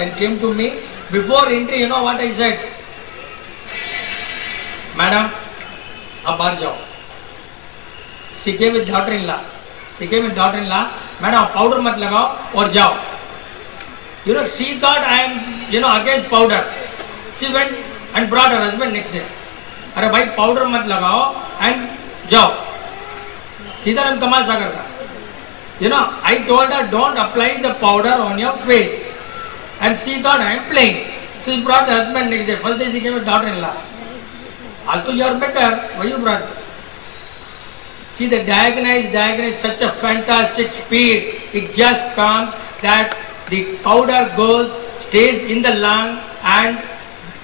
then came to me. Before entry, you know what I said? Madam, ab baar jao. She came with daughter-in-law. Madam, powder mat lagao aur jao. You know, she thought I am, against powder. She went and brought her husband next day. अरे भाई powder मत लगाओ and जाओ. सीताराम तमाशा करता. I told her don't apply the powder on your face. And she thought I am playing. She brought her husband next day. First day she came with daughter-in-law. Also you are better. Why you brought? See the diagonal, such a fantastic speed. It just comes that the powder stays in the lung and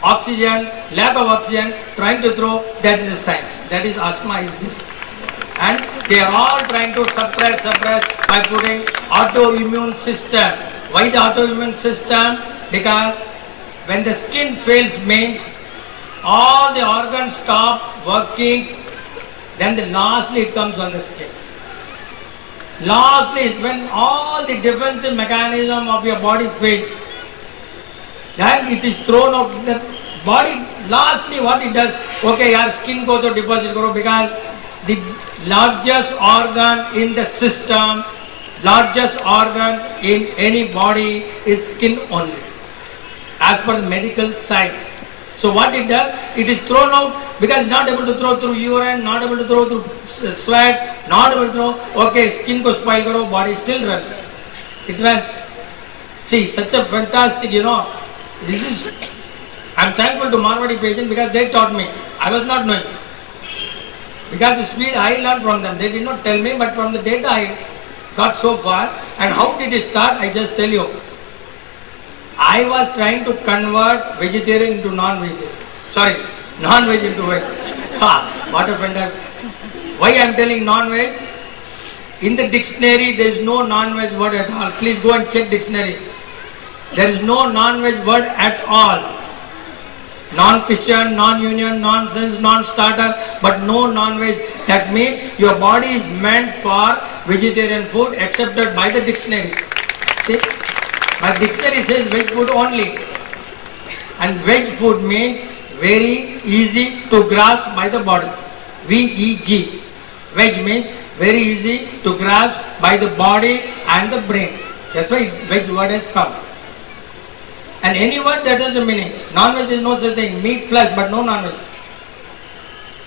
oxygen, lack of oxygen, trying to throw, that is the science. That is asthma is this. And they are all trying to suppress by putting autoimmune system. Why the autoimmune system? Because when the skin fails means all the organs stop working, then lastly it comes on the skin. Lastly, when all the defensive mechanism of your body fails, then it is thrown out. The body, lastly what it does, okay, your skin ko to deposit karo, because the largest organ in the system, largest organ in any body is skin only, as per the medical science. So what it does, it is thrown out because it's not able to throw through urine, not able to throw through sweat, not able to throw, okay, skin ko spoil karo, body still runs. It runs. See, such a fantastic, this is, I am thankful to Marwadi patient because they taught me. I was not knowing. Because the speed I learned from them, they did not tell me, but from the data I got so fast. And how did it start? I just tell you. I was trying to convert vegetarian into non-vegetarian. Sorry, non-veg into veg. What a fantastic. Why I am telling non-veg? In the dictionary there is no non-veg word at all. Please go and check dictionary. There is no non-veg word at all. Non-Christian, non-union, nonsense, non-starter, but no non-veg. That means your body is meant for vegetarian food accepted by the dictionary. See? But dictionary says veg food only. And veg food means very easy to grasp by the body. V-E-G. Veg means very easy to grasp by the body and the brain. That's why veg word has come. And any word that has a meaning. Non-veg is no such thing. Meat, flesh, but no non-veg.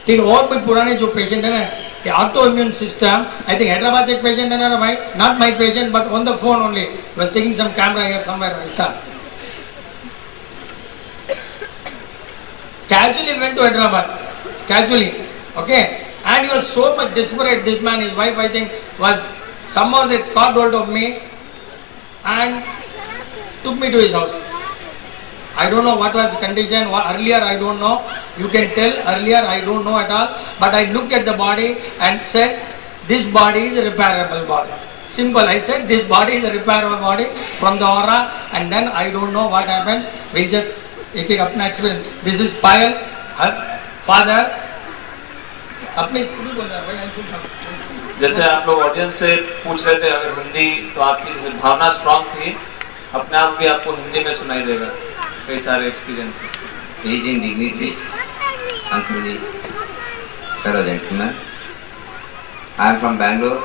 ठीक और भी पुराने जो patient है ना, the autoimmune system, I think Hyderabad से एक patient है ना भाई, not my patient but on the phone only, was taking some camera here somewhere, ऐसा. Casually went to Hyderabad, casually, okay, and he was so much desperate. This man, his wife, I think, was somehow they caught hold of me and took me to his house. I don't know what was the condition. Earlier I don't know. You can tell earlier I don't know at all. But I looked at the body and said, this body is a repairable body. Simple. I said, this body is a repairable body from the aura. And then I don't know what happened. We'll just take it up next. This is Payal, her father. जैसे आप लोग audience से पूछ रहे थे अगर हिंदी तो आपकी भावना स्ट्रांग थी, अपने आप भी आपको हिंदी में सुनाई देगा कई सारे experience. Aging dignitaries, Uncle Ji, fellow gentlemen, I am from Bangalore.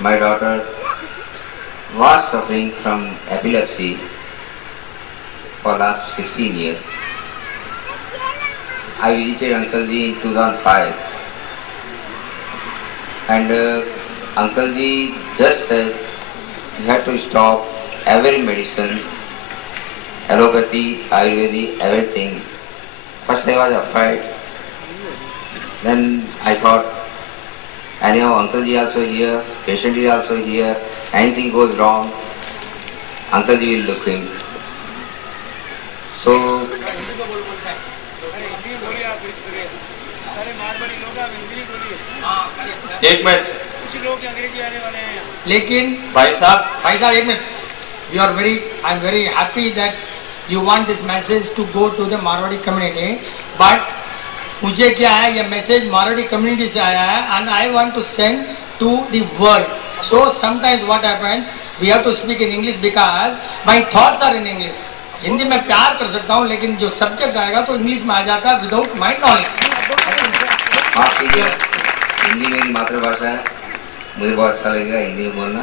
My daughter was suffering from epilepsy for last 16 years. I visited Uncle Ji in 2005, and Uncle Ji just said he had to stop every medicine, allopathy, Ayurvedic, everything. First I was afraid. Then I thought, anyhow Uncle Ji also here, patient is also here, anything goes wrong, Uncle Ji will look him. So एक minute लेकिन भाई साहब एक minute. I am very happy that you want this message to go to the Marwadi community, but मुझे क्या है, ये message Marwadi community से आया है and I want to send to the world. So sometimes what happens, we have to speak in English because my thoughts are in English. Hindi में प्यार कर सकता हूँ लेकिन जो सब्जेक्ट आएगा तो इंग्लिश में आ जाता है विदाउट माई नॉलेज। आप कीजिए, हिंदी मेरी मातृभाषा है, मुझे बहुत अच्छा लगेगा हिंदी में बोलना।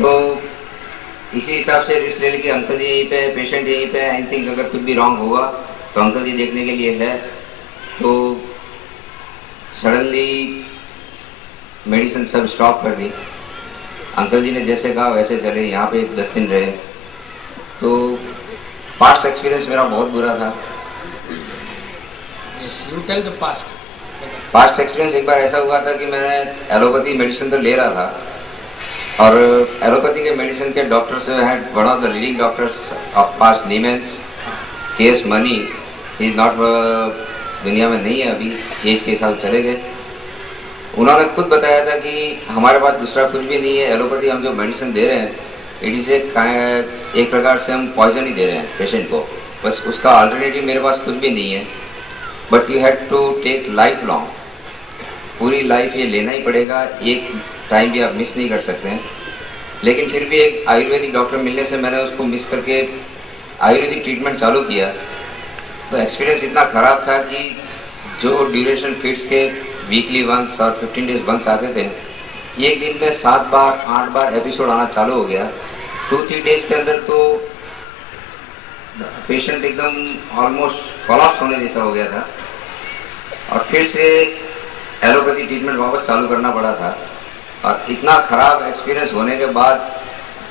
तो इसी हिसाब से रिस्क ले लेके अंकल जी यहीं पे, पेशेंट यहीं पे, आई थिंक अगर कुछ भी रॉन्ग होगा तो अंकल जी देखने के लिए है। तो सडनली मेडिसिन सब स्टॉप कर दी। अंकल जी ने जैसे कहा वैसे चले, यहाँ पे 10 दिन रहे। तो पास्ट एक्सपीरियंस मेरा बहुत बुरा था। You tell the past. Past experience एक बार ऐसा हुआ था कि मैंने एलोपैथी मेडिसिन तो ले रहा था और एलोपैथी के मेडिसिन के डॉक्टर्स हैं, one of the leading doctors of past NIMHANS, KS Mani, is not दुनिया में नहीं है अभी, एज के हिसाब चले गए। उन्होंने खुद बताया था कि हमारे पास दूसरा कुछ भी नहीं है, एलोपैथी हम जो मेडिसिन दे रहे हैं इट इज़ एक प्रकार से हम पॉइजन ही दे रहे हैं पेशेंट को, बस उसका अल्टरनेटिव मेरे पास कुछ भी नहीं है। But you have to take life long, पूरी लाइफ ये लेना ही पड़ेगा, एक टाइम भी आप मिस नहीं कर सकते हैं। लेकिन फिर भी एक आयुर्वेदिक डॉक्टर मिलने से मैंने उसको मिस करके आयुर्वेदिक ट्रीटमेंट चालू किया। तो एक्सपीरियंस इतना ख़राब था कि जो ड्यूरेशन फिट्स के वीकली वंस और 15 डेज वंस आते थे, एक दिन में 7 बार 8 बार एपिसोड आना चालू हो गया। 2-3 डेज के अंदर तो पेशेंट एकदम ऑलमोस्ट कोलैप्स होने जैसा हो गया था और फिर से एलोपैथी ट्रीटमेंट वापस चालू करना पड़ा था। और इतना ख़राब एक्सपीरियंस होने के बाद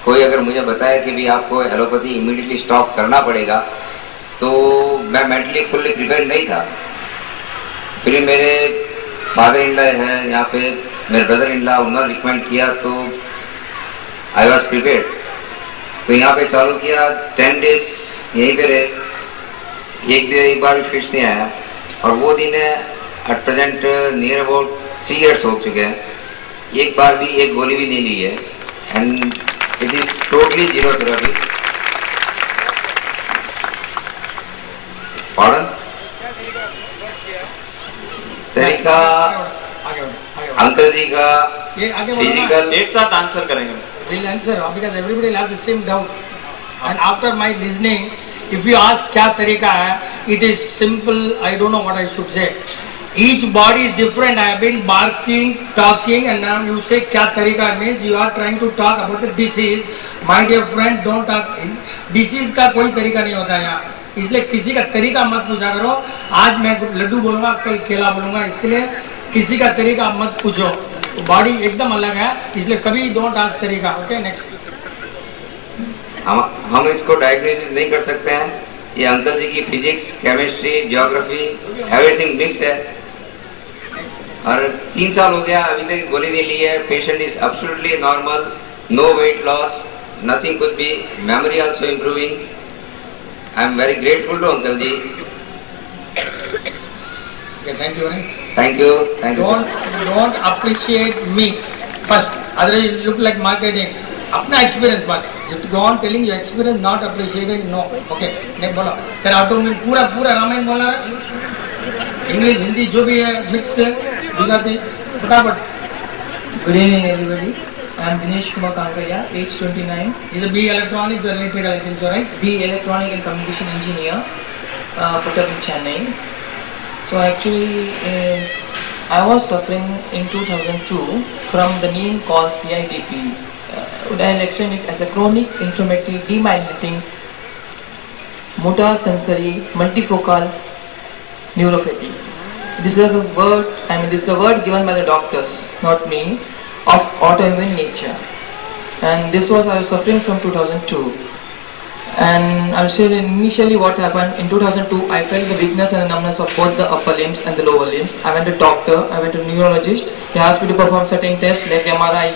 कोई अगर मुझे बताए कि भी आपको एलोपैथी इमीडिएटली स्टॉप करना पड़ेगा, तो मैं मेंटली फुल्ली प्रिपेयर नहीं था। फिर मेरे फादर इन लॉ हैं यहाँ पे, मेरे ब्रदर इन लॉ, उन्होंने रिकमेंड किया तो आई वॉज प्रिपेयर्ड। तो यहाँ पे चालू किया, 10 डेज यहीं पे रहे, एक बार भी फिट्स नहीं आया। और वो दिन है at present near about 3 years हो चुके हैं, एक बार भी एक गोली भी नहीं ली है and it is totally zero therapy. Pardon तरीका अंकल जी का फिजिकल एक साथ आंसर करेंगे। Will answer because everybody will have the same doubt. And after my listening, if you ask क्या तरीका है, it is simple. I don't know what I should say. Each body is different. I have been barking, talking, and now you say क्या तरीका means you are trying to talk about the disease. My dear friend, don't talk. Disease का कोई तरीका नहीं होता है यहाँ, इसलिए किसी का तरीका मत पूछा करो। आज मैं लड्डू बोलूँगा, कल केला बोलूँगा, इसके लिए किसी का तरीका मत पूछो। बॉडी एकदम अलग है, इसलिए कभी डोंट आस्क तरीका। Okay, next. हम इसको डायग्नोसिस नहीं कर सकते हैं, ये अंकल जी की physics, chemistry, geography everything mix है। और 3 साल हो गया, अभी तक गोली नहीं ली है। Patient is absolutely normal, no weight loss, nothing could be, memory also improving. I am very grateful to uncle ji. Thank you. Thank you. Thank you. Don't appreciate me first. Otherwise you look like marketing. अपना experience बस. You go on telling your experience, not appreciating. No. Okay. नहीं बोलो. फिर auto में पूरा रामायण बोलना है. English Hindi जो भी है मिक्स है, गुजराती फटाफट. Good evening everybody. I am Dinesh Kumar Kankaya, age 29. Is a B electronics or electrical? I think so, right? B electronic and communication engineer, put up in Chennai. So actually, I was suffering in 2002 from the name called CIDP. I'll explain it as a chronic inflammatory demyelinating motor sensory multifocal neuropathy. This is the word. This is the word given by the doctors, not me, of autoimmune nature. And this was I was suffering from 2002. And I'll say initially what happened in 2002. I felt the weakness and the numbness of both the upper limbs and the lower limbs. I went to doctor. I went to neurologist. He asked me to perform certain tests like MRI,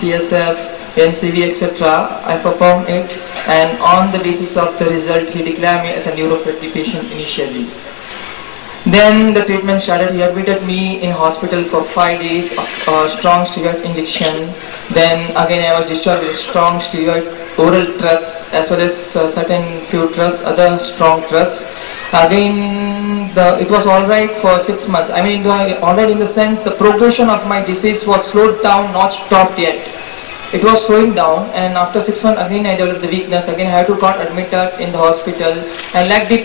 CSF, NCV, etc. I performed it, and on the basis of the result, he declared me as a neuropathy patient initially. Then the treatment started. He admitted me in hospital for 5 days of strong steroid injection. Then again I was discharged with strong steroid oral drugs as well as certain few drugs, other strong drugs. Again, it was alright for 6 months. I mean, alright in the sense the progression of my disease was slowed down, not stopped yet. It was slowing down, and after 6 months again I developed the weakness. Again I had to got admitted in the hospital, and like the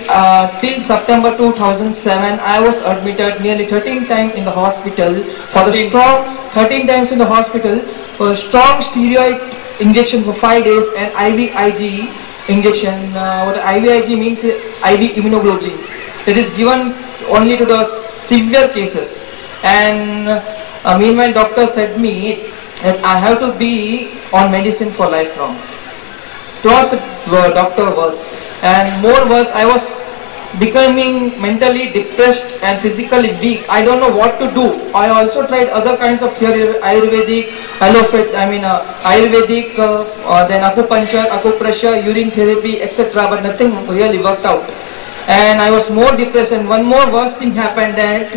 till September 2007 I was admitted nearly 13 times in the hospital for the strong 13 times in the hospital for strong steroid injection for 5 days and IVIG injection. What IVIG means IV immunoglobulins. It is given only to the severe cases, and meanwhile doctor said me that I have to be on medicine for lifelong. It was doctor words, and more was I was becoming mentally depressed and physically weak. I don't know what to do. I also tried other kinds of theory, Ayurvedic, allopathic, Ayurvedic, then acupuncture, acupressure, urine therapy, etc. But nothing really worked out. And I was more depressed, and one more worst thing happened, that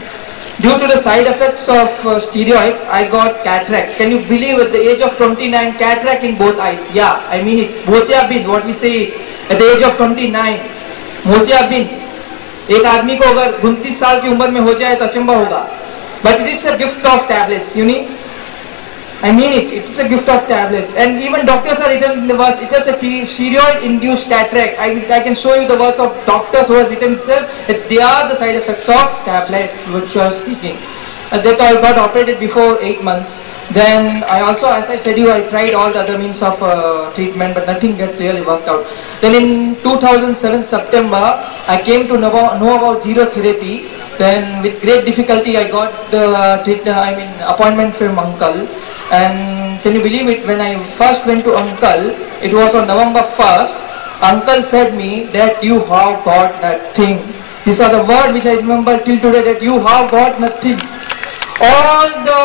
due to the side effects of steroids, I got cataract. Can you believe at the age of 29, cataract in both eyes? Yeah, I mean it. Motiabin, what we say at the age of 29. Motiabin. एक आदमी को अगर 29 साल की उम्र में हो जाए तो अचंबा होगा. But it is a gift of tablets, you know. I mean it. It's a gift of tablets. And even doctors are written in the words, it is a steroid-induced cataract. I can show you the words of doctors who has written itself that they are the side effects of tablets which you are speaking. That I got operated before 8 months. Then I also, as I said you, I tried all the other means of treatment, but nothing get really worked out. Then in 2007 September, I came to know about zero therapy. Then with great difficulty, I got the appointment from uncle. And can you believe it? When I first went to uncle, it was on November 1st. Uncle said me that you have got nothing. These are the words which I remember till today, that you have got nothing. All the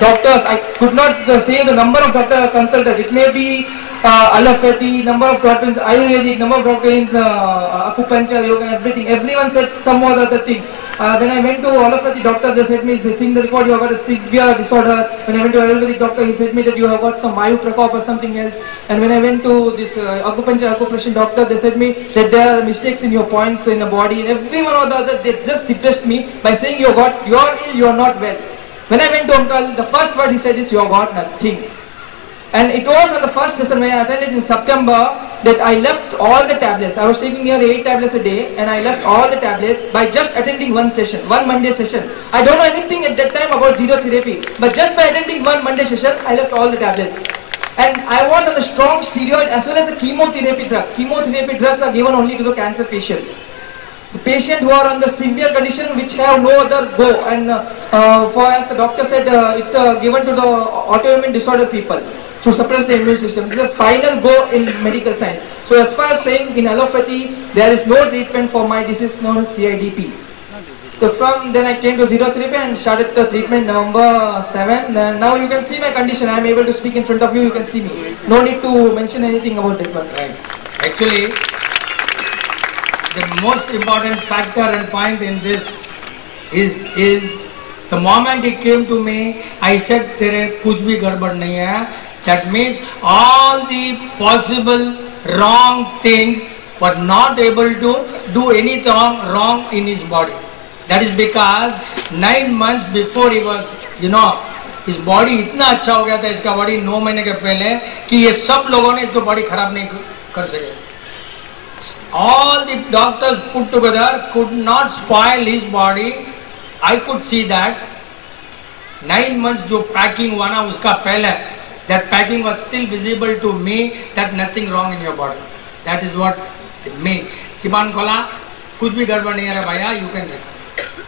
doctors, I could not say the number of doctors I consulted. It may be allopathy, number of doctors, Ayurvedic, number of doctors, acupuncture, yoga, and everything. Everyone said some or other thing. When I went to allopathy doctor, they said me, seeing the report, you have got a severe disorder. When I went to Ayurvedic doctor, he said me that you have got some Vayu Prakop or something else. And when I went to this acupressure doctor, they said me that there are mistakes in your points in the body. And everyone or the other, they just depressed me by saying you are ill, you are not well. When I went to uncle, the first word he said is you have got nothing. And it was on the first session when I attended in September that I left all the tablets. I was taking nearly 8 tablets a day, and I left all the tablets by just attending one session, one Monday session. I don't know anything at that time about zero therapy, but just by attending one Monday session, I left all the tablets. And I was on a strong steroid as well as a chemotherapy drug. Chemotherapy drugs are given only to the cancer patients. The patient who are on the severe condition which have no other go, and for as the doctor said, it's given to the autoimmune disorder people to suppress the immune system. This is a final go in medical science. So as far as saying in allopathy, there is no treatment for my disease known as CIDP. So from then I came to zero therapy and started the treatment November 7. Now you can see my condition. I am able to speak in front of you. You can see me. No need to mention anything about it. Right. Actually, the most important factor and point in this is the moment it came to me, I said, "Tere kuch bhi gadbad nahi hai." That means all the possible wrong things were not able to do anything wrong in his body. That is because 9 months before he was, his body इतना अच्छा हो गया था, इसका body 9 महीने के पहले कि ये सब लोगों ने इसको बॉडी खराब नहीं कर सके. All the doctors put together could not spoil his body. I could see that. 9 months जो packing हुआ ना उसका पहले, that packing was still visible to me that nothing wrong in your body. That is what it means. चिबान खोला, कुछ भी गड़बड़ नहीं है भैया, you can recover.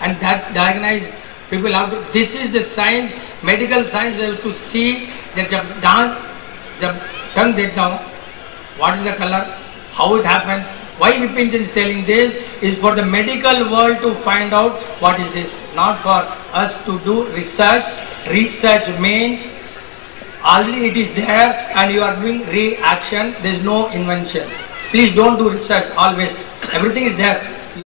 And that diagnosis, people have to, this is the science, medical science, they have to see that जब tongue देखता हूँ, what is the color, how it happens. Why Vipin is telling this is for the medical world to find out what is this, not for us to do research. Research means already it is there and you are doing reaction, there is no invention. Please don't do research always, everything is there.